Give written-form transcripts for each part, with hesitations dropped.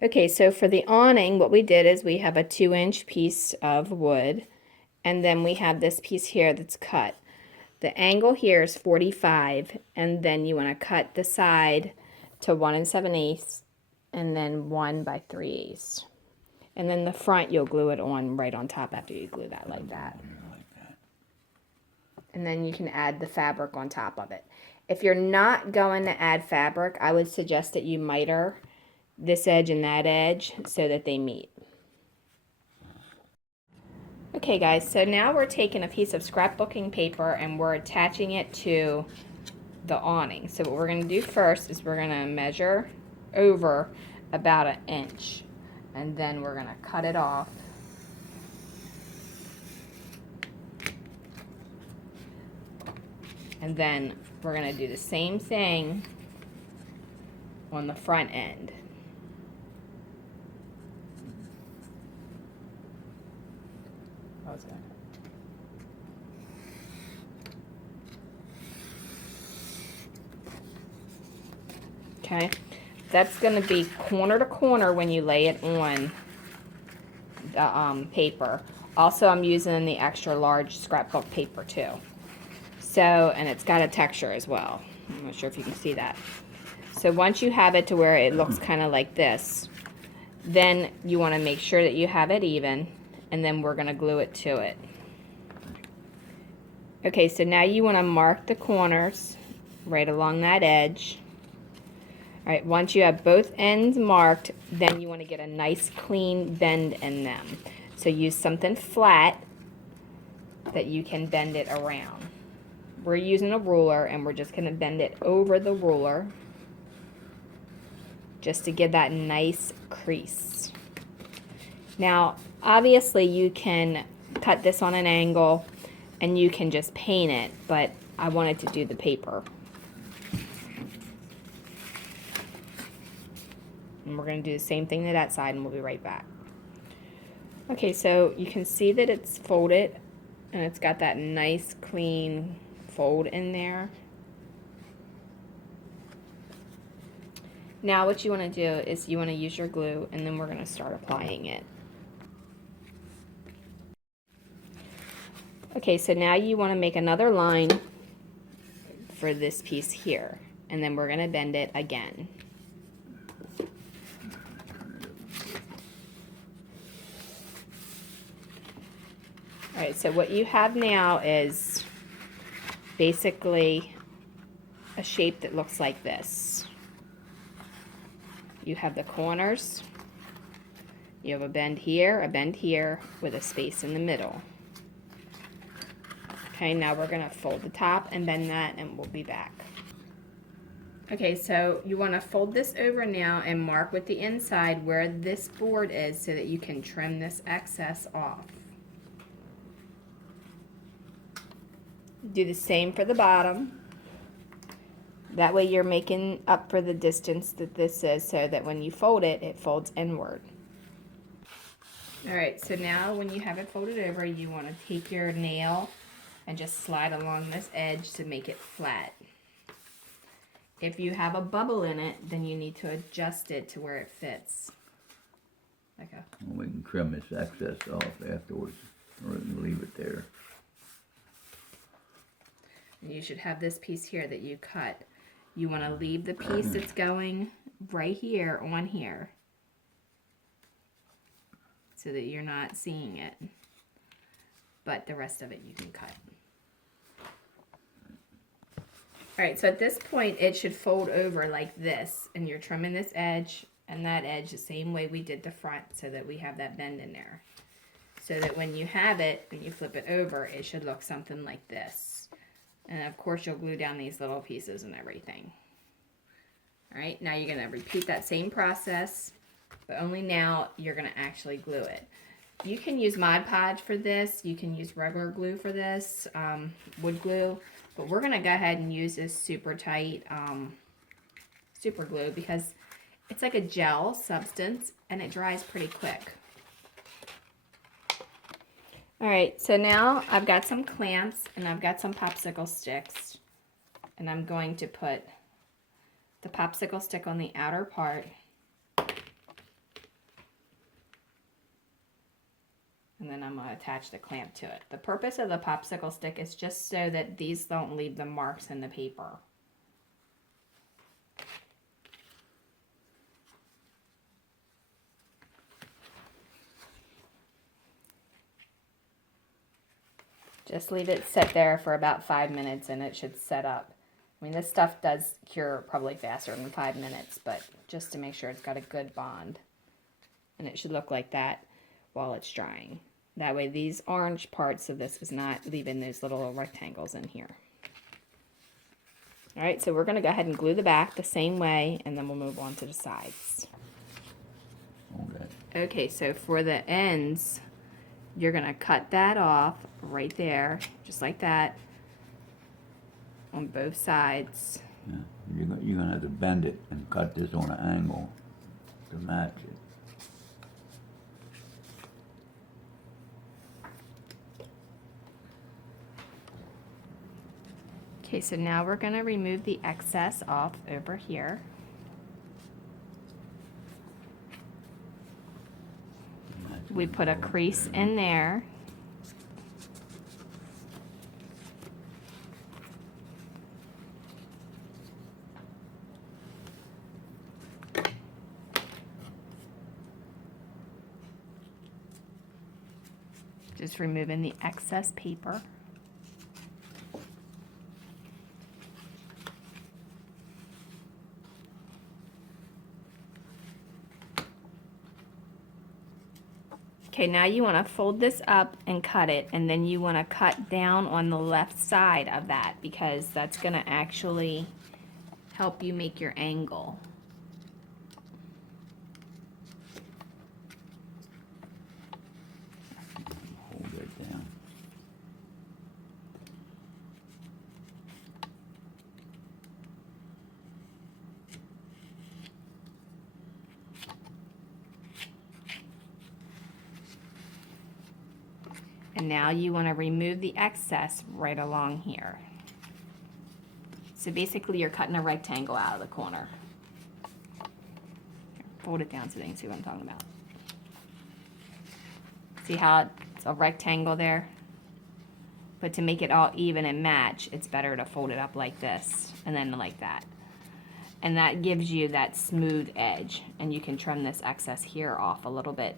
Okay, so for the awning, what we did is we have a 2-inch piece of wood, and then we have this piece here that's cut. The angle here is 45, and then you want to cut the side to 1 7/8, and then 1 3/8. And then the front, you'll glue it on right on top after you glue that like that. And then you can add the fabric on top of it. If you're not going to add fabric, I would suggest that you miter this edge and that edge so that they meet. Okay guys, so now we're taking a piece of scrapbooking paper and we're attaching it to the awning. So what we're going to do first is we're going to measure over about 1 inch, and then we're going to cut it off. And then we're going to do the same thing on the front end. Okay, that's going to be corner to corner when you lay it on the paper. Also, I'm using the extra large scrapbook paper too. So, and it's got a texture as well. I'm not sure if you can see that. So once you have it to where it looks kind of like this, then you want to make sure that you have it even, and then we're going to glue it to it. Okay, so now you want to mark the corners right along that edge. All right, once you have both ends marked, then you want to get a nice clean bend in them. So use something flat that you can bend it around. We're using a ruler and we're just going to bend it over the ruler just to give that nice crease. Now, obviously you can cut this on an angle and you can just paint it, but I wanted to do the paper. And we're going to do the same thing to that side, and we'll be right back. Okay, so you can see that it's folded and it's got that nice clean fold in there. Now what you want to do is you want to use your glue, and then we're going to start applying it. Okay, so now you want to make another line for this piece here, and then we're going to bend it again. Alright, so what you have now is basically a shape that looks like this. You have the corners, you have a bend here, with a space in the middle. Okay, now we're going to fold the top and bend that, and we'll be back. Okay, so you want to fold this over now and mark with the inside where this board is so that you can trim this excess off. Do the same for the bottom. That way you're making up for the distance that this is, so that when you fold it, it folds inward. Alright, so now when you have it folded over, you want to take your nail and just slide along this edge to make it flat. If you have a bubble in it, then you need to adjust it to where it fits. Okay. We can trim this excess off afterwards, or we can leave it there. You should have this piece here that you cut. You want to leave the piece that's going right here on here so that you're not seeing it. But the rest of it you can cut. Alright, so at this point it should fold over like this, and you're trimming this edge and that edge the same way we did the front so that we have that bend in there. So that when you have it, when you flip it over, it should look something like this. And of course you'll glue down these little pieces and everything. Alright, now you're going to repeat that same process, but only now you're going to actually glue it. You can use Mod Podge for this, you can use regular glue for this, wood glue, but we're going to go ahead and use this super tight super glue because it's like a gel substance and it dries pretty quick. Alright, so now I've got some clamps and I've got some popsicle sticks, and I'm going to put the popsicle stick on the outer part attach the clamp to it. The purpose of the popsicle stick is just so that these don't leave the marks in the paper. Just leave it sit there for about 5 minutes and it should set up. I mean, this stuff does cure probably faster than 5 minutes, but just to make sure it's got a good bond. And it should look like that while it's drying. That way these orange parts of this is not leaving those little rectangles in here. Alright, so we're going to go ahead and glue the back the same way, and then we'll move on to the sides. Okay, so for the ends, you're going to cut that off right there, just like that, on both sides. Yeah. You're going to have to bend it and cut this on an angle to match it. Okay, so now we're going to remove the excess off over here. We put a crease in there. Just removing the excess paper. Okay, now you want to fold this up and cut it, and then you want to cut down on the left side of that because that's going to actually help you make your angle. Hold it down. And now you want to remove the excess right along here. So basically you're cutting a rectangle out of the corner. Here, fold it down so they can see what I'm talking about. See how it's a rectangle there? But to make it all even and match, it's better to fold it up like this and then like that. And that gives you that smooth edge, and you can trim this excess here off a little bit.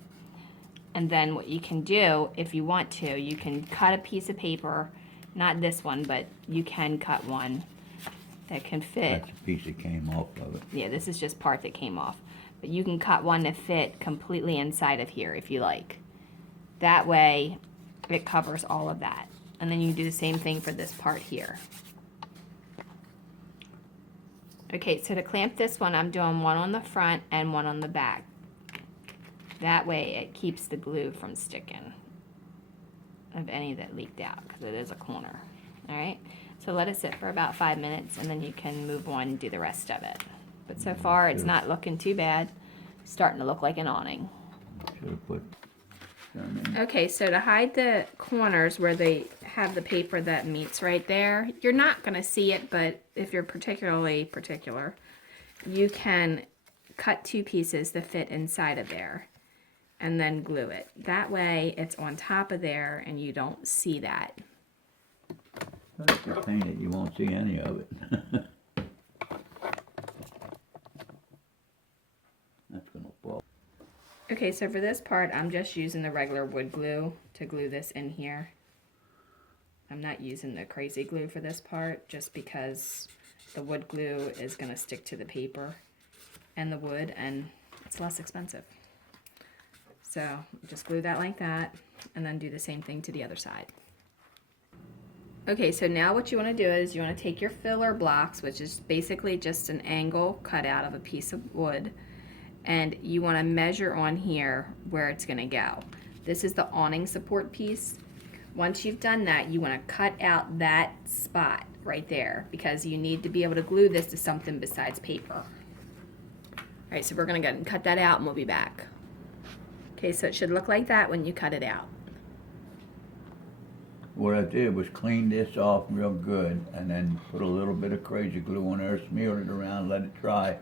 And then what you can do, if you want to, you can cut a piece of paper, not this one, but you can cut one that can fit. That's a piece that came off of it. Yeah, this is just part that came off. But you can cut one to fit completely inside of here if you like. That way, it covers all of that. And then you do the same thing for this part here. Okay, so to clamp this one, I'm doing one on the front and one on the back. That way it keeps the glue from sticking of any that leaked out because it is a corner. Alright, so let it sit for about 5 minutes and then you can move on and do the rest of it. But so far it's not looking too bad. It's starting to look like an awning. Should have put. Okay, so to hide the corners where they have the paper that meets right there, you're not going to see it, but if you're particularly particular, you can cut 2 pieces to fit inside of there and then glue it. That way it's on top of there and you don't see that. If you paint it, you won't see any of it. That's going to fall. Okay, so for this part, I'm just using the regular wood glue to glue this in here. I'm not using the crazy glue for this part just because the wood glue is going to stick to the paper and the wood, and it's less expensive. So just glue that like that and then do the same thing to the other side. Okay, so now what you want to do is you want to take your filler blocks, which is basically just an angle cut out of a piece of wood, and you want to measure on here where it's going to go. This is the awning support piece. Once you've done that, you want to cut out that spot right there because you need to be able to glue this to something besides paper. Alright, so we're going to go ahead and cut that out and we'll be back. Okay, so it should look like that when you cut it out. What I did was clean this off real good and then put a little bit of crazy glue on there, smeared it around, let it dry.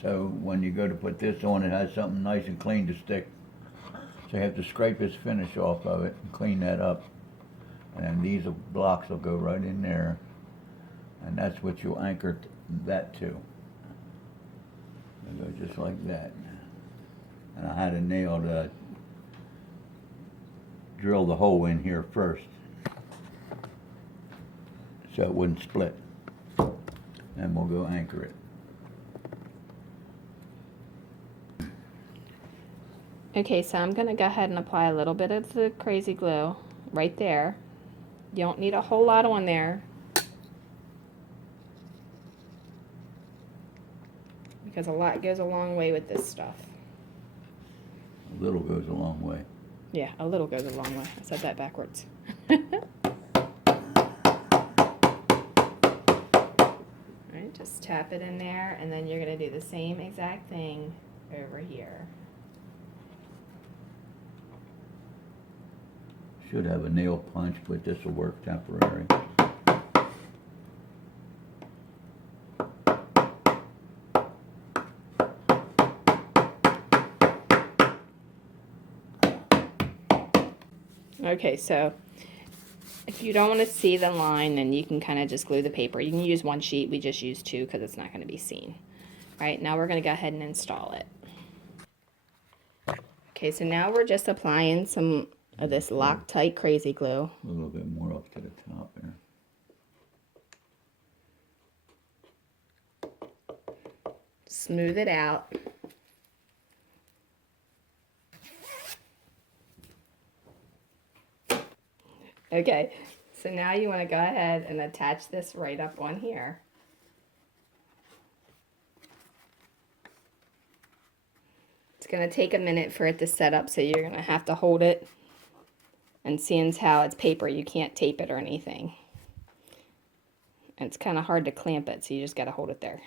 So when you go to put this on, it has something nice and clean to stick. So you have to scrape this finish off of it and clean that up. And then these blocks will go right in there. And that's what you'll anchor that to. It'll go just like that. And I had a nail to drill the hole in here first, so it wouldn't split. And we'll go anchor it. Okay, so I'm gonna go ahead and apply a little bit of the crazy glue right there. You don't need a whole lot on there, because a lot goes a long way with this stuff. A little goes a long way. Yeah, a little goes a long way. I said that backwards. Alright, just tap it in there, and then you're going to do the same exact thing over here. Should have a nail punch, but this will work temporary. Okay, so if you don't want to see the line, then you can kind of just glue the paper. You can use one sheet. We just use two because it's not going to be seen. All right, now we're going to go ahead and install it. Okay, so now we're just applying some of this Loctite crazy glue. A little bit more up to the top there. Smooth it out. Okay, so now you want to go ahead and attach this right up on here. It's going to take a minute for it to set up, so you're going to have to hold it. And seeing as how it's paper, you can't tape it or anything. And it's kind of hard to clamp it, so you just got to hold it there.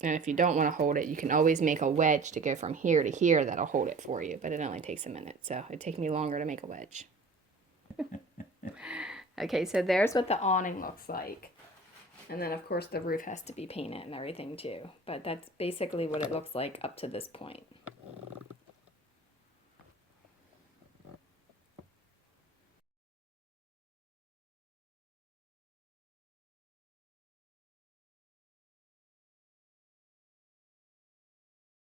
And if you don't want to hold it, you can always make a wedge to go from here to here that'll hold it for you, but it only takes a minute, so it'd take me longer to make a wedge. Okay, so there's what the awning looks like. And then, of course, the roof has to be painted and everything, too. But that's basically what it looks like up to this point.